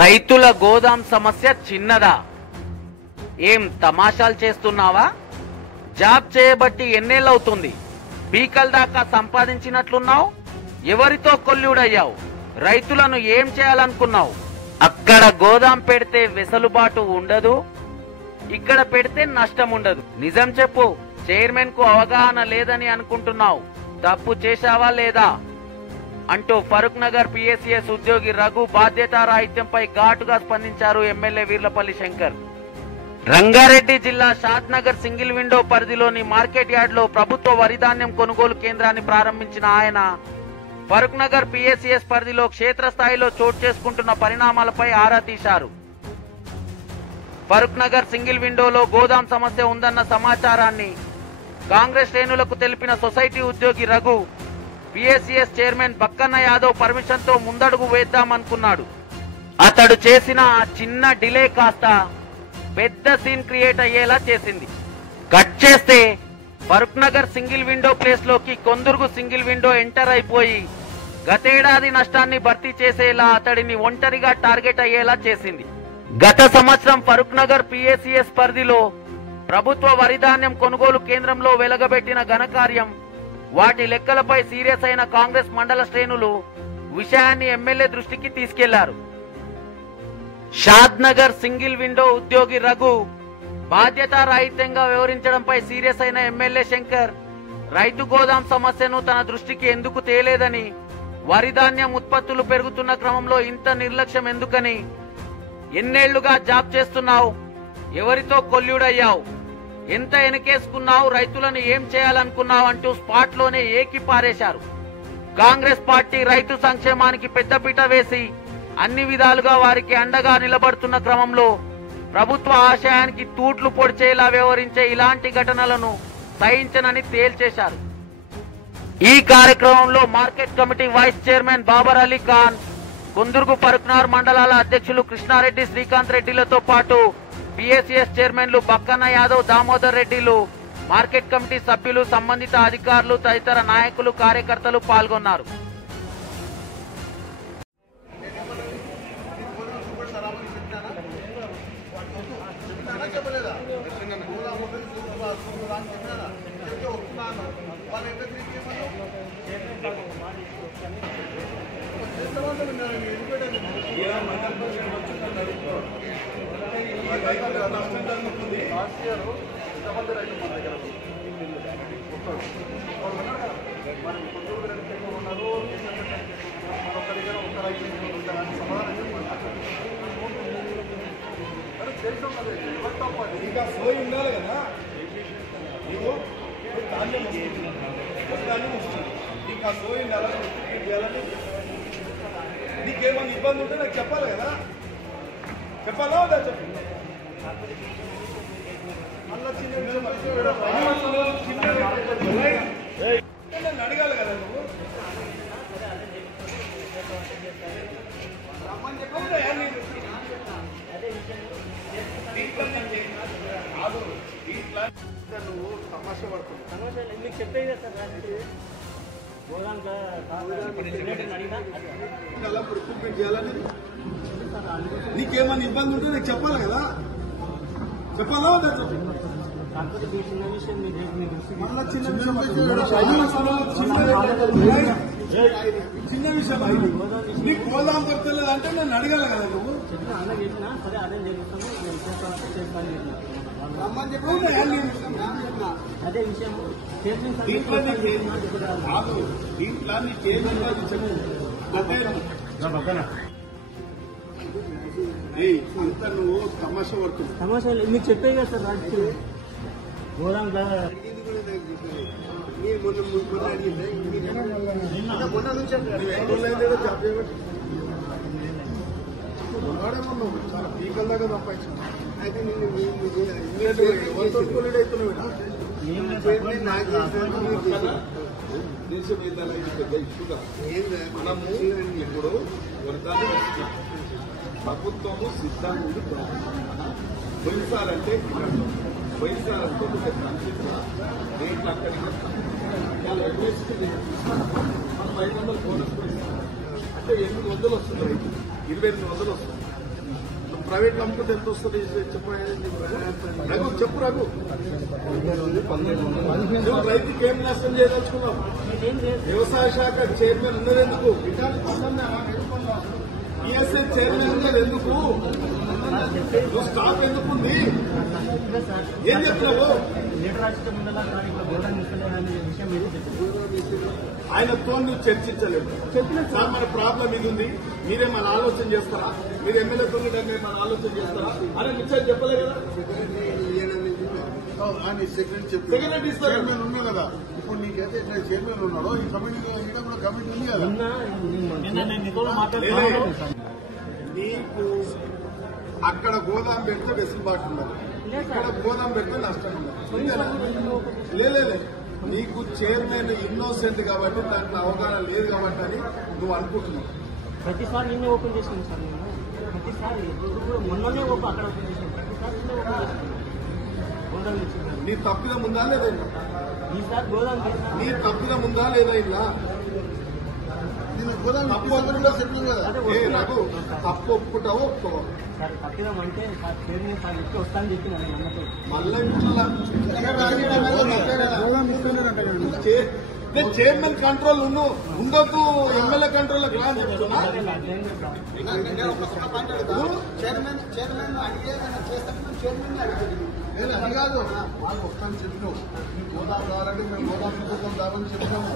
రైతుల గోదాం సమస్య చిన్నదా? ఏం తమాషాలు చేస్తున్నావా? జాబ్ చేయబట్టి ఎన్నేళ్ళవుతుంది? పీకల దాకా సంపాదించినట్లున్నావు. ఎవరితో కొల్లుడయ్యావు? రైతులను ఏం చేయాలనుకున్నావు? అక్కడ గోదాం పెడితే వెసులుబాటు ఉండదు, ఇక్కడ పెడితే నష్టం ఉండదు. నిజం చెప్పు, చైర్మన్ కు అవగాహన లేదని అనుకుంటున్నావు. తప్పు చేశావా లేదా అంటూ ఫరూక్ నగర్ పిఎస్సిఎస్ ఉద్యోగి రఘు బాధ్యతారాహిత్యంపై ఘాటుగా స్పందించారు ఎమ్మెల్యే వీర్లపల్లి శంకర్. రంగారెడ్డి జిల్లా షాద్ నగర్ సింగిల్ విండో పరిధిలోని మార్కెట్ యార్డ్ లో ప్రభుత్వ వరిధాన్యం కొనుగోలు కేంద్రాన్ని ప్రారంభించిన ఆయన ఫరూక్ నగర్ పిఎస్సిఎస్ పరిధిలో క్షేత్రస్థాయిలో చోటు చేసుకుంటున్న పరిణామాలపై ఆరా తీశారు. ఫరూక్ నగర్ సింగిల్ విండోలో గోదాం సమస్య ఉందన్న సమాచారాన్ని కాంగ్రెస్ శ్రేణులకు తెలిపిన సొసైటీ ఉద్యోగి Raghu PSCS chairman Bakkanna Yadav permission తో ముందడుగు వేద్దామనుకున్నాడు. అతడు చేసిన ఆ చిన్న డిలే కాస్త పెద్ద సీన్ క్రియేట్ అయ్యేలా చేసింది. కట్ చేస్తే Farooq Nagar single window place లోకి కొందుర్గు సింగిల్ విండో ఎంటర్ అయిపోయి గతేడాది నష్టాన్ని భర్తీ చేసేలా అతడిని ఒంటరిగా టార్గెట్ అయ్యేలా చేసింది. గత సంవత్సరం ఫరూక్ నగర్ పిఎస్సిఎస్ పరిధిలో ప్రభుత్వ వరిధాన్యం కొనుగోలు కేంద్రంలో వెలగబెట్టిన ఘనకార్యం, వాటి లెక్కలపై సీరియస్ అయిన కాంగ్రెస్ మండల శ్రేణులు విషయాన్ని ఎమ్మెల్యే దృష్టికి తీసుకెళ్లారు. షాద్ నగర్ సింగిల్ విండో ఉద్యోగి రఘు బాధ్యతారాహిత్యంగా వ్యవహరించడంపై సీరియస్ అయిన ఎమ్మెల్యే శంకర్ రైతు గోదాం సమస్యను తన దృష్టికి ఎందుకు తేలేదని, వరిధాన్యం ఉత్పత్తులు పెరుగుతున్న క్రమంలో ఇంత నిర్లక్ష్యం ఎందుకని, ఎన్నేళ్లుగా జాబ్ చేస్తున్నావు, ఎవరితో కొల్లుడయ్యావు, ఎంత ఎనకేసుకున్నావు, రైతులను ఏం చేయాలనుకున్నావు అంటూ స్పాట్ లోనే ఏకి పారేశారు. కాంగ్రెస్ పార్టీ రైతు సంక్షేమానికి పెద్దపీట వేసి అన్ని విధాలుగా వారికి అండగా నిలబడుతున్న క్రమంలో ప్రభుత్వ ఆశయానికి తూట్లు పొడిచేలా వ్యవహరించే ఇలాంటి ఘటనలను సహించనని తేల్చేశారు. ఈ కార్యక్రమంలో market committee vice chairman Babar Ali Khan, Kondurgu Farooqnagar మండలాల అధ్యక్షులు కృష్ణారెడ్డి, శ్రీకాంత్ రెడ్డిలతో పాటు పిఎస్సిఎస్ చైర్మన్లు బక్కన్న యాదవ్, దామోదర్ రెడ్డిలు, మార్కెట్ కమిటీ సభ్యులు, సంబంధిత అధికారులు తదితర నాయకులు, కార్యకర్తలు పాల్గొన్నారు. ఇంకా సోయి ఉండాలి కదా, నీకు ధాన్యం వస్తుంది, నీకు ఆ సోయి ఉండాలని నీకేమన్నా ఇబ్బంది ఉంటే నాకు చెప్పాలి కదా, చెప్పాలా వద్దా చెప్పు. మళ్ళా నన్ను అడగాలి కదా నువ్వు. నువ్వు తమాషా పడుతున్నావు. మీకు చెప్పే కదా సార్, రిక్రూట్మెంట్ చేయాలని నీకేమన్నా ఇబ్బంది ఉంటే నాకు చెప్పాలి కదా, చెప్పాలా వద్దా చెప్పు. మళ్ళా చిన్న విషయం నీకు గోదాం దొరకలేదు అంటే నన్ను అడగాలి కదా నువ్వు. అదే విషయం అంతా నువ్వు తమాషా పడుతున్నావు. సమస్య మీకు చెప్పే కదా సార్, రాజు గోదాం చాలా పీకల దాకా సంపాదించు. అయితే దేశం ఏదైనా ఇది పెద్ద ఇష్యూగా మనము ఇప్పుడు వరదాన్ని ప్రభుత్వము సిద్ధంగా ఉంది. పోయినసారంటే పోయినసారంటే రేట్లు అక్కడికి వాళ్ళు అడ్మిషన్ మనం 500 బోనస్ అంటే 800 వస్తుంది, 2800 వస్తుంది. ప్రైవేట్ అమ్ముకుంటే ఎంత వస్తుంది రఘు చెప్పు రఘు నువ్వు రైతుకి ఏం నష్టం చేయదలుచుకున్నావు? వ్యవసాయ శాఖ చైర్మన్ ఉన్నది ఎందుకు? ఈఎస్ఐ చైర్మన్ ఉన్నది ఎందుకు? నువ్వు స్టాఫ్ ఎందుకు ఉంది? ఏం చెప్తున్నావు? ఆయనతో నువ్వు చర్చించలేవు. సార్ మన ప్రాబ్లం ఇది ఉంది, మీరే మన ఆలోచన చేస్తారా? మీరు ఎమ్మెల్యేతో మన ఆలోచన చేస్తారా అని నిశ్చయం చెప్పలే కదా. సెక్రటరీ చైర్మన్ ఉన్నా కదా. ఇప్పుడు నీకైతే చైర్మన్ ఉన్నాడో ఈ కమిటీ కూడా కమిటీ ఉంది కదా. నీకు అక్కడ గోదాం పెడితే వెసులుబాటు ఉన్నది, ఇక్కడ గోదాం పెడితే నష్టం ఉన్నది. లేదు నీకు చైర్మన్ ఇన్నోసెంట్ కాబట్టి దాంట్లో అవగాహన లేదు కాబట్టి అని నువ్వు అనుకుంటున్నావు. ప్రతిసారి నిన్నే ఓపెన్ చేసాను సార్. నేను ప్రతిసారి మొన్ననే అక్కడ ఓపెన్ చేసాను. ప్రతిసారి నిన్నే ఓపెన్ చేసాను. నీ తప్పిదం ఉందా లేదా? ఈసారి గోదాం నీ తప్పిదం ఉందా లేదా? ఇలా తప్పు ఒప్పుకుంటా చెప్పిన కదా. నాకు తప్పు ఒప్పుకుంటావో ఒప్పుకోవా? తప్పిదం అంటే సార్ చైర్మన్ సార్ ఎప్పుడు వస్తానని చెప్పి నన్ను నమ్మకం. మళ్ళీ నేను చైర్మన్ కంట్రోల్ ఉండొద్దు, ఎమ్మెల్యే కంట్రోల్ రా అని చెప్తున్నా. అది కాదు వాళ్ళు వస్తాను చెప్పినావు. గోదాం కావాలంటే మేము గోదాం ప్రభుత్వం కావాలని చెప్పినాము.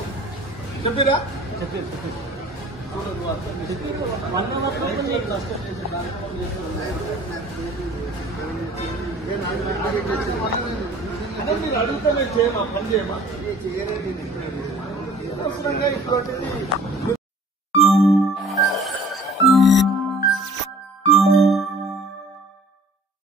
చెప్పిరా? మీరు అడిగితే నేను చేయమా? పని చేయమా? అవసరంగా ఇప్పుడు